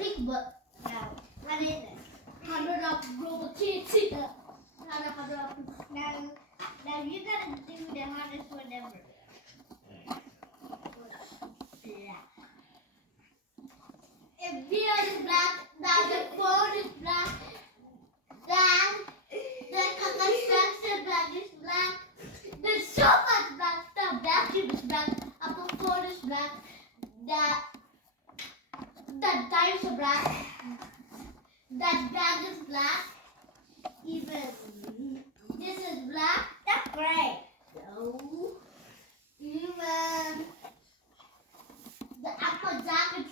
pick what? No. What is it? 100 of global kids. 100 of Now you gotta do the hardest one ever. Yeah. If beer is black, then the phone is black, then the construction black is black. There's so much black stuff. Vacuum is black, Apple phone is black, the tires are black, that bag is black, even this is black. That's great. So, even the apple jack is